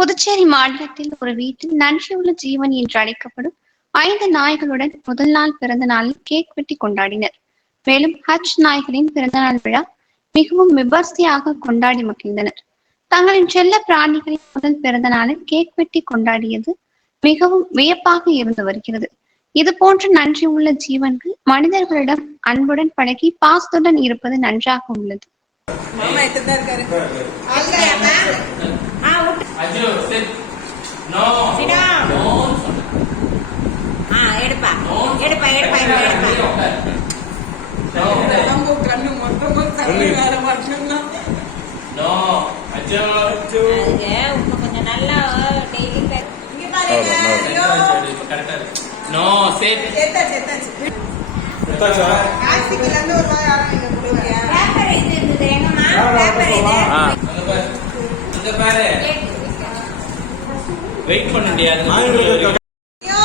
புதுச்சேரி மாநிலத்தில் ஒரு வீட்டில் நன்றியுள்ள ஜீவன் என்று அழைக்கப்படும் 5 நாய்களுடன் முதல் நாள் பிறந்த நாளில் கேக் வெட்டி கொண்டாடினர். மேலும் ஹஜ் நாய்களின் பிறந்தநாள் விழா மிகவும் விமர்சையாக கொண்டாடி மகிழ்ந்தனர். தங்களின் செல்ல பிராணிகளின் முதல் பிறந்த நாளில் கேக் வெட்டி கொண்டாடியது மிகவும் வியப்பாக இருந்து வருகிறது. இது போன்ற நன்றியுள்ள ஜீவன்கள் மனிதர்களிடம் அன்புடன் பழகி பாசத்துடன் இருப்பது நன்றாக உள்ளது. Aju, sit. No. Sit down. Don't. எடுப்பா Don't. எடுப்பா எடுப்பா எடுப்பா No. நம்ம கண்ணு மொத்தமா கண்ணால மட்டும்தான். No. Aju. அதுக்கு இன்னும் கொஞ்சம் நல்லா டெய்லி இங்க பாருங்க. ஐயோ. கரெக்டா இருக்கு. No, sit. சேத்தாச்சா ஆக்சிக்கல்ல இருந்து ஒரு வாய் யாரும் இங்க கொடுங்க. பேப்பர் இது இருந்தது எங்கம்மா பேப்பர் இது அங்க பாரு. வெயிட் பண்ண முடியாது. ஐயோ.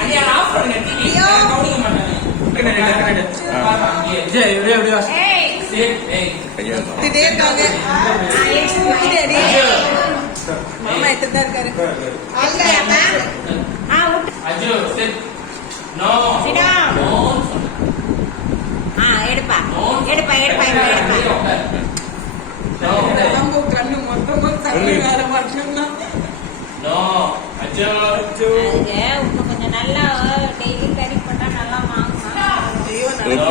அடியா ஆஃப் பண்ணுங்க டிவி. ஐயோ. கவுனிங்க மாட்டாங்க. ஜே இப்படி வா. ஏய் சிட். ஏய். இதே தாங்க. மாமா எத்தனை இருக்காரு? அல்ல Aju, sit. No. Sit down. Don't. எடுப்பா Don't. எடுப்பா எடுப்பா எடுப்பா No. நம்ம கண்ணு மொத்தமா கண்ணால மட்டும்தான். No. Aju. அதுக்கு இன்னும் கொஞ்சம் நல்லா டெய்லி கறி பண்ணா நல்லா வாங்குமா. ஐயோ நல்லா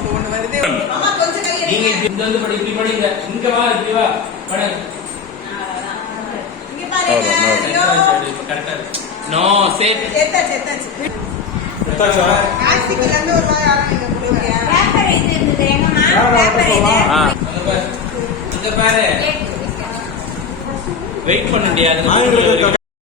ஃபோன் வருது. மாமா கொஞ்சம் கையை நீங்க இந்த வந்து படி இப்படி படிங்க. இங்க வா இப்படி வா. படு. இங்க பாருங்க. ஐயோ. கரெக்டா இருக்கு. No, sit. சேத்தாச்சா ஆக்சிக்கல்ல இருந்து ஒரு வாய் யாரும் இங்க கொடுங்க. பேப்பர் இது இருந்தது எங்கம்மா பேப்பர் இது அங்க பாரு. வெயிட் பண்ண முடியாது.